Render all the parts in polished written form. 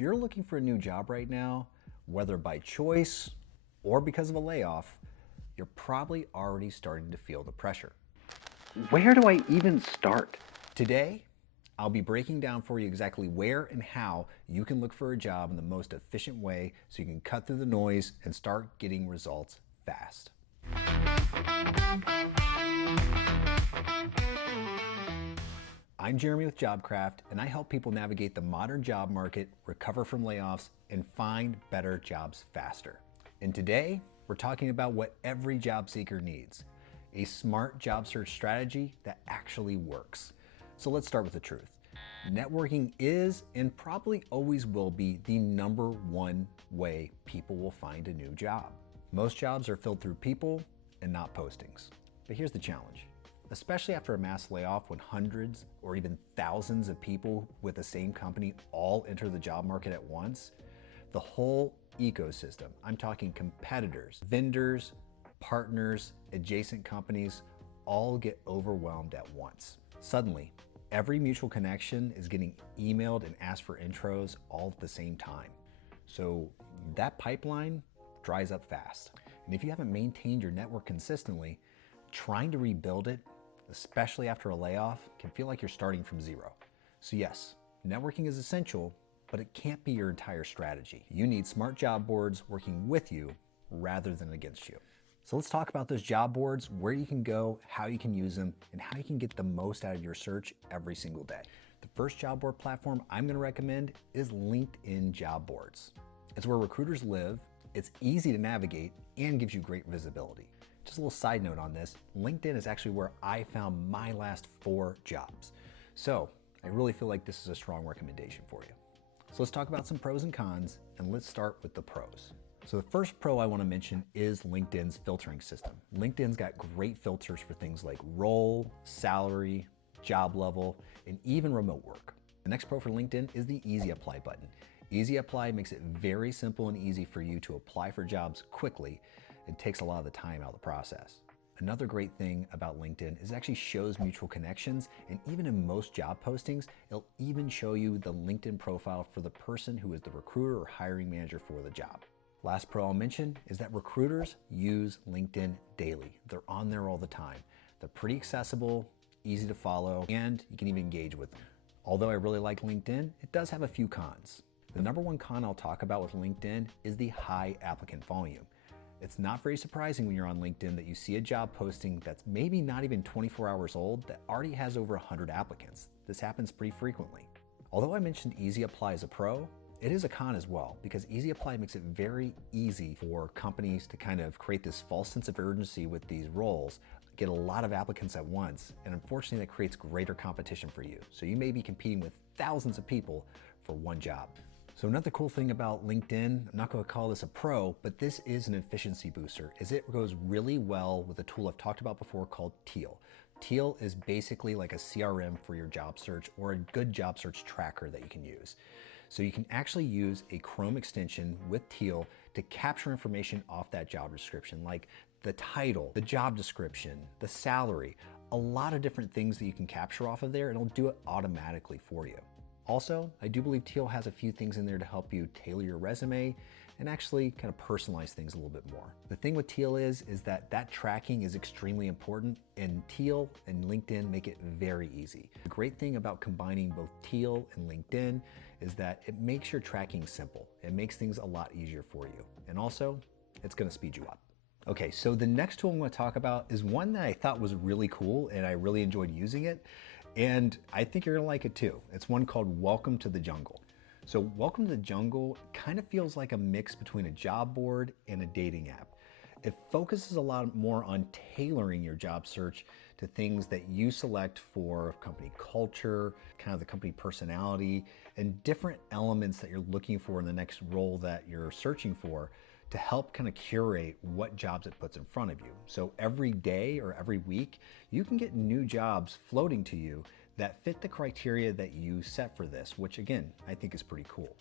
If you're looking for a new job right now, whether by choice or because of a layoff, you're probably already starting to feel the pressure. Where do I even start? Today, I'll be breaking down for you exactly where and how you can look for a job in the most efficient way so you can cut through the noise and start getting results fast. I'm Jeremy with JobCraft, and I help people navigate the modern job market, recover from layoffs, and find better jobs faster. And today, we're talking about what every job seeker needs: a smart job search strategy that actually works. So let's start with the truth. Networking is and probably always will be the number one way people will find a new job. Most jobs are filled through people and not postings. But here's the challenge. Especially after a mass layoff, when hundreds or even thousands of people with the same company all enter the job market at once, the whole ecosystem, I'm talking competitors, vendors, partners, adjacent companies, all get overwhelmed at once. Suddenly, every mutual connection is getting emailed and asked for intros all at the same time. So that pipeline dries up fast. And if you haven't maintained your network consistently, trying to rebuild it, especially after a layoff, can feel like you're starting from zero. So yes, networking is essential, but it can't be your entire strategy. You need smart job boards working with you rather than against you. So let's talk about those job boards, where you can go, how you can use them, and how you can get the most out of your search every single day. The first job board platform I'm gonna recommend is LinkedIn job boards. It's where recruiters live, it's easy to navigate, and gives you great visibility. Just a little side note on this, LinkedIn is actually where I found my last 4 jobs. So I really feel like this is a strong recommendation for you. So let's talk about some pros and cons, and let's start with the pros. So the first pro I want to mention is LinkedIn's filtering system. LinkedIn's got great filters for things like role, salary, job level, and even remote work. The next pro for LinkedIn is the Easy Apply button. Easy Apply makes it very simple and easy for you to apply for jobs quickly. It takes a lot of the time out of the process. Another great thing about LinkedIn is it actually shows mutual connections, and even in most job postings, it'll even show you the LinkedIn profile for the person who is the recruiter or hiring manager for the job. Last pro I'll mention is that recruiters use LinkedIn daily. They're on there all the time. They're pretty accessible, easy to follow, and you can even engage with them. Although I really like LinkedIn, it does have a few cons. The number one con I'll talk about with LinkedIn is the high applicant volume. It's not very surprising when you're on LinkedIn that you see a job posting that's maybe not even 24 hours old that already has over 100 applicants. This happens pretty frequently. Although I mentioned Easy Apply as a pro, it is a con as well, because Easy Apply makes it very easy for companies to kind of create this false sense of urgency with these roles, get a lot of applicants at once, and unfortunately that creates greater competition for you. So you may be competing with thousands of people for one job. So another cool thing about LinkedIn, I'm not going to call this a pro, but this is an efficiency booster, as it goes really well with a tool I've talked about before called Teal. Teal is basically like a CRM for your job search, or a good job search tracker that you can use. So you can actually use a Chrome extension with Teal to capture information off that job description, like the title, the job description, the salary, a lot of different things that you can capture off of there, and it'll do it automatically for you. Also, I do believe Teal has a few things in there to help you tailor your resume and actually kind of personalize things a little bit more. The thing with Teal is that tracking is extremely important, and Teal and LinkedIn make it very easy. The great thing about combining both Teal and LinkedIn is that it makes your tracking simple. It makes things a lot easier for you. And also, it's gonna speed you up. Okay, so the next tool I'm gonna talk about is one that I thought was really cool and I really enjoyed using it. And I think you're gonna like it too. It's one called Welcome to the Jungle. So Welcome to the Jungle kind of feels like a mix between a job board and a dating app. It focuses a lot more on tailoring your job search to things that you select for company culture, kind of the company personality, and different elements that you're looking for in the next role that you're searching for, to help kind of curate what jobs it puts in front of you. So every day or every week, you can get new jobs floating to you that fit the criteria that you set for this, which again, I think is pretty cool.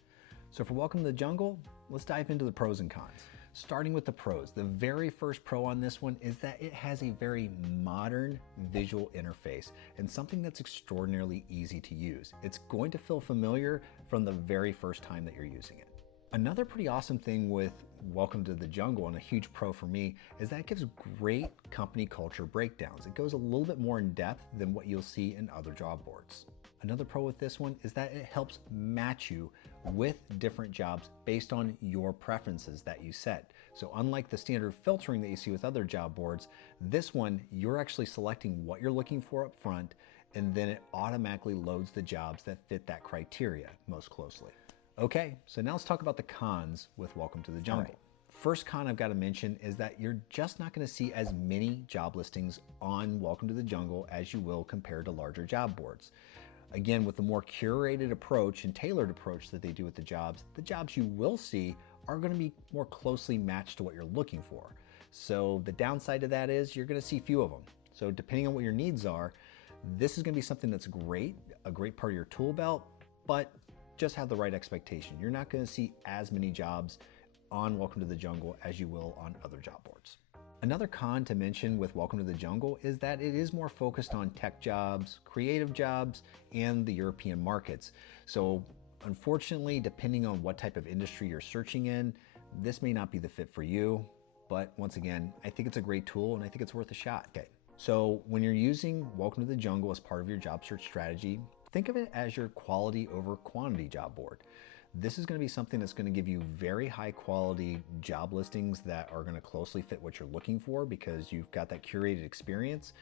So for Welcome to the Jungle, let's dive into the pros and cons. Starting with the pros, the very first pro on this one is that it has a very modern visual interface and something that's extraordinarily easy to use. It's going to feel familiar from the very first time that you're using it. Another pretty awesome thing with Welcome to the Jungle, and a huge pro for me, is that it gives great company culture breakdowns. It goes a little bit more in depth than what you'll see in other job boards. Another pro with this one is that it helps match you with different jobs based on your preferences that you set. So unlike the standard filtering that you see with other job boards, this one, you're actually selecting what you're looking for up front, and then it automatically loads the jobs that fit that criteria most closely. Okay, so now let's talk about the cons with Welcome to the Jungle. Right. First con I've got to mention is that you're just not going to see as many job listings on Welcome to the Jungle as you will compared to larger job boards. Again, with the more curated approach and tailored approach that they do with the jobs you will see are going to be more closely matched to what you're looking for. So the downside to that is you're going to see few of them. So depending on what your needs are, this is going to be something that's great, a great part of your tool belt, but just have the right expectation. You're not going to see as many jobs on Welcome to the Jungle as you will on other job boards. Another con to mention with Welcome to the Jungle is that it is more focused on tech jobs, creative jobs, and the European markets. So unfortunately, depending on what type of industry you're searching in, this may not be the fit for you. But once again, I think it's a great tool and I think it's worth a shot. Okay, so when you're using Welcome to the Jungle as part of your job search strategy, think of it as your quality over quantity job board. This is going to be something that's going to give you very high quality job listings that are going to closely fit what you're looking for because you've got that curated experience,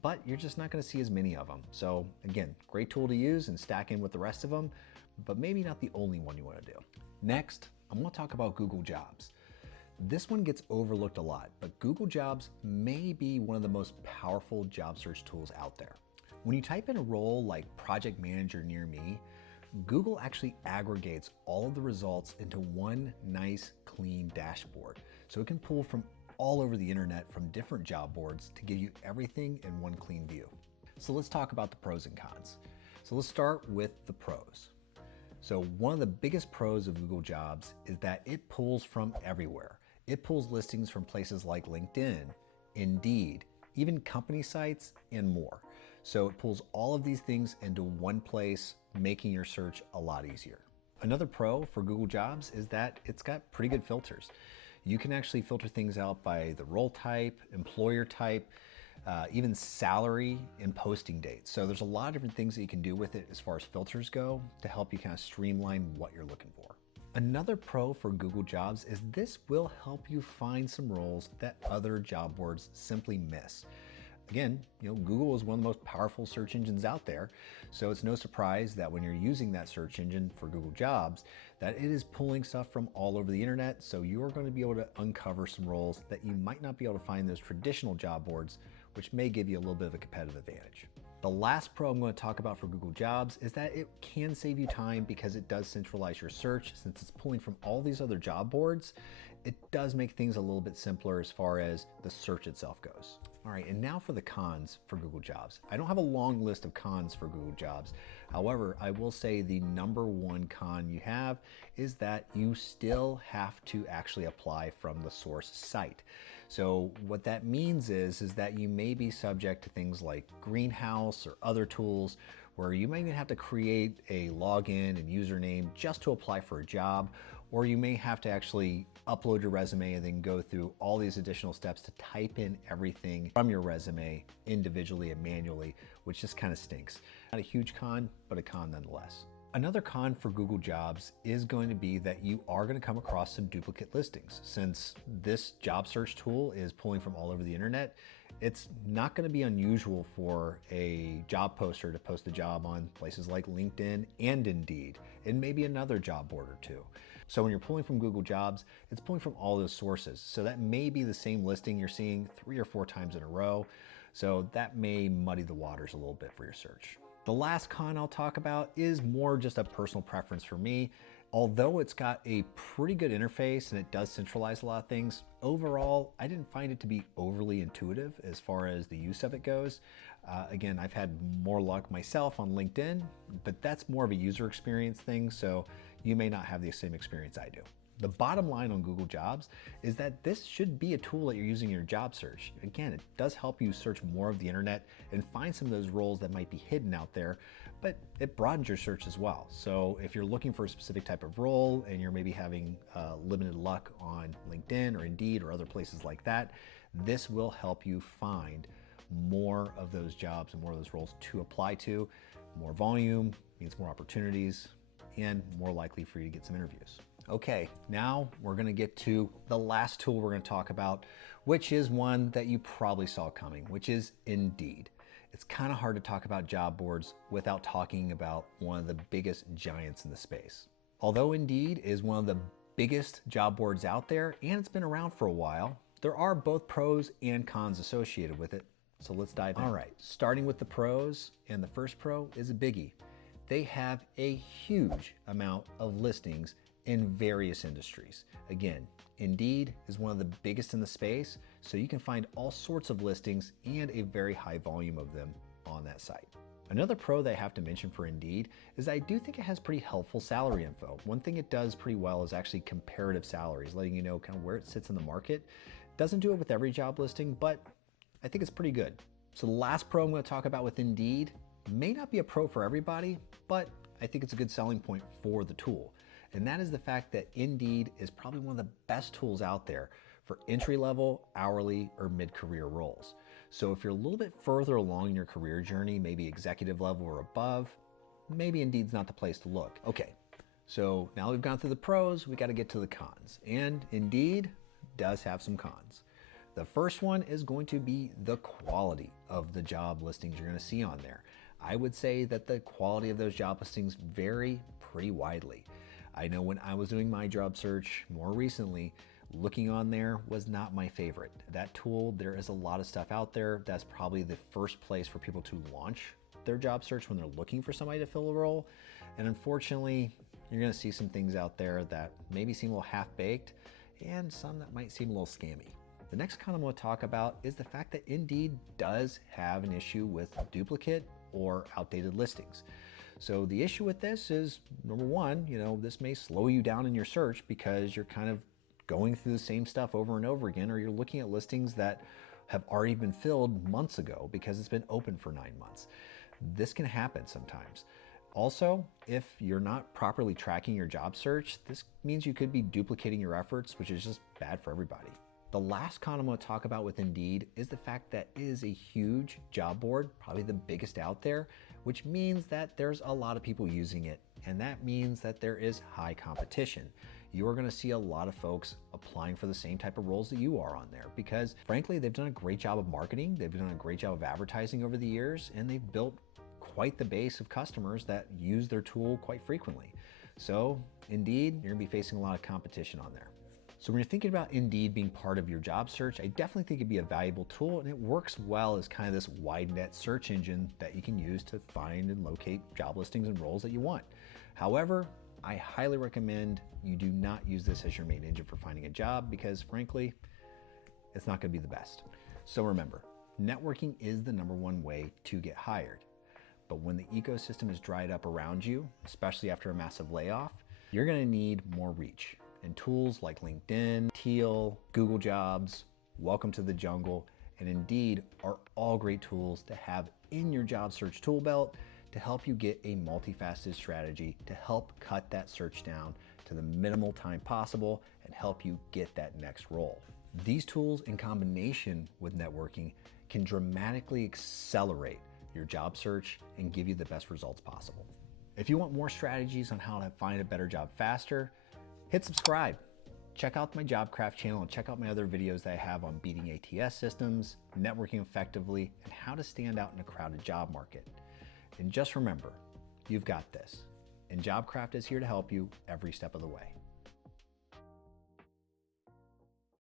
but you're just not going to see as many of them. So again, great tool to use and stack in with the rest of them, but maybe not the only one you want to do. Next, I'm going to talk about Google Jobs. This one gets overlooked a lot, but Google Jobs may be one of the most powerful job search tools out there. When you type in a role like project manager near me, Google actually aggregates all of the results into one nice clean dashboard. So it can pull from all over the internet from different job boards to give you everything in one clean view. So let's talk about the pros and cons. So let's start with the pros. So one of the biggest pros of Google Jobs is that it pulls from everywhere. It pulls listings from places like LinkedIn, Indeed, even company sites, and more. So it pulls all of these things into one place, making your search a lot easier. Another pro for Google Jobs is that it's got pretty good filters. You can actually filter things out by the role type, employer type, even salary and posting date. So there's a lot of different things that you can do with it as far as filters go to help you kind of streamline what you're looking for. Another pro for Google Jobs is this will help you find some roles that other job boards simply miss. Again, Google is one of the most powerful search engines out there, so it's no surprise that when you're using that search engine for Google Jobs, that it is pulling stuff from all over the internet, so you are going to be able to uncover some roles that you might not be able to find in those traditional job boards, which may give you a little bit of a competitive advantage. The last pro I'm going to talk about for Google Jobs is that it can save you time because it does centralize your search. Since it's pulling from all these other job boards, it does make things a little bit simpler as far as the search itself goes. All right, and now for the cons for Google Jobs. I don't have a long list of cons for Google Jobs. However, I will say the number one con you have is that you still have to actually apply from the source site. So what that means is that you may be subject to things like Greenhouse or other tools where you may have to create a login and username just to apply for a job, or you may have to actually upload your resume and then go through all these additional steps to type in everything from your resume individually and manually, which just kind of stinks. Not a huge con, but a con nonetheless. Another con for Google Jobs is going to be that you are going to come across some duplicate listings. Since this job search tool is pulling from all over the internet, it's not going to be unusual for a job poster to post a job on places like LinkedIn and Indeed, and maybe another job board or two. So when you're pulling from Google Jobs, it's pulling from all those sources. So that may be the same listing you're seeing 3 or 4 times in a row. So that may muddy the waters a little bit for your search. The last con I'll talk about is more just a personal preference for me. Although it's got a pretty good interface and it does centralize a lot of things, overall, I didn't find it to be overly intuitive as far as the use of it goes. Again, I've had more luck myself on LinkedIn, but that's more of a user experience thing, so you may not have the same experience I do. The bottom line on Google Jobs is that this should be a tool that you're using in your job search. Again, it does help you search more of the internet and find some of those roles that might be hidden out there, but it broadens your search as well. So if you're looking for a specific type of role and you're maybe having limited luck on LinkedIn or Indeed or other places like that, this will help you find more of those jobs and more of those roles to apply to. More volume means more opportunities and more likely for you to get some interviews. Okay, now we're gonna get to the last tool we're gonna talk about, which is one that you probably saw coming, which is Indeed. It's kind of hard to talk about job boards without talking about one of the biggest giants in the space. Although Indeed is one of the biggest job boards out there and it's been around for a while, there are both pros and cons associated with it. So let's dive in. All right, starting with the pros, and the first pro is a biggie. They have a huge amount of listings in various industries. Again, Indeed is one of the biggest in the space, so you can find all sorts of listings and a very high volume of them on that site. Another pro that I have to mention for Indeed is I do think it has pretty helpful salary info. One thing it does pretty well is actually comparative salaries, letting you know kind of where it sits in the market. It doesn't do it with every job listing, but I think it's pretty good. So the last pro I'm going to talk about with Indeed may not be a pro for everybody, but I think it's a good selling point for the tool. And that is the fact that Indeed is probably one of the best tools out there for entry-level, hourly, or mid-career roles. So if you're a little bit further along in your career journey, maybe executive level or above, maybe Indeed's not the place to look. Okay, so now we've gone through the pros, we got to get to the cons. And Indeed does have some cons. The first one is going to be the quality of the job listings you're going to see on there. I would say that the quality of those job listings vary pretty widely. I know when I was doing my job search more recently, looking on there was not my favorite. That tool, there is a lot of stuff out there. That's probably the first place for people to launch their job search when they're looking for somebody to fill a role. And unfortunately, you're gonna see some things out there that maybe seem a little half-baked and some that might seem a little scammy. The next con I'm gonna talk about is the fact that Indeed does have an issue with duplicate or outdated listings. So the issue with this is, number one, this may slow you down in your search because you're kind of going through the same stuff over and over again, or you're looking at listings that have already been filled months ago because it's been open for 9 months. This can happen sometimes. Also, if you're not properly tracking your job search, this means you could be duplicating your efforts, which is just bad for everybody. The last con I'm going to talk about with Indeed is the fact that it is a huge job board, probably the biggest out there, which means that there's a lot of people using it. And that means that there is high competition. You are going to see a lot of folks applying for the same type of roles that you are on there because frankly, they've done a great job of marketing. They've done a great job of advertising over the years, and they've built quite the base of customers that use their tool quite frequently. So Indeed, you're going to be facing a lot of competition on there. So when you're thinking about Indeed being part of your job search, I definitely think it'd be a valuable tool, and it works well as kind of this wide net search engine that you can use to find and locate job listings and roles that you want. However, I highly recommend you do not use this as your main engine for finding a job because frankly, it's not going to be the best. So remember, networking is the number one way to get hired. But when the ecosystem is dried up around you, especially after a massive layoff, you're going to need more reach. And tools like LinkedIn, Teal, Google Jobs, Welcome to the Jungle, and Indeed are all great tools to have in your job search tool belt to help you get a multifaceted strategy to help cut that search down to the minimal time possible and help you get that next role. These tools in combination with networking can dramatically accelerate your job search and give you the best results possible. If you want more strategies on how to find a better job faster, hit subscribe. Check out my JobCraft channel and check out my other videos that I have on beating ATS systems, networking effectively, and how to stand out in a crowded job market. And just remember, you've got this. And JobCraft is here to help you every step of the way.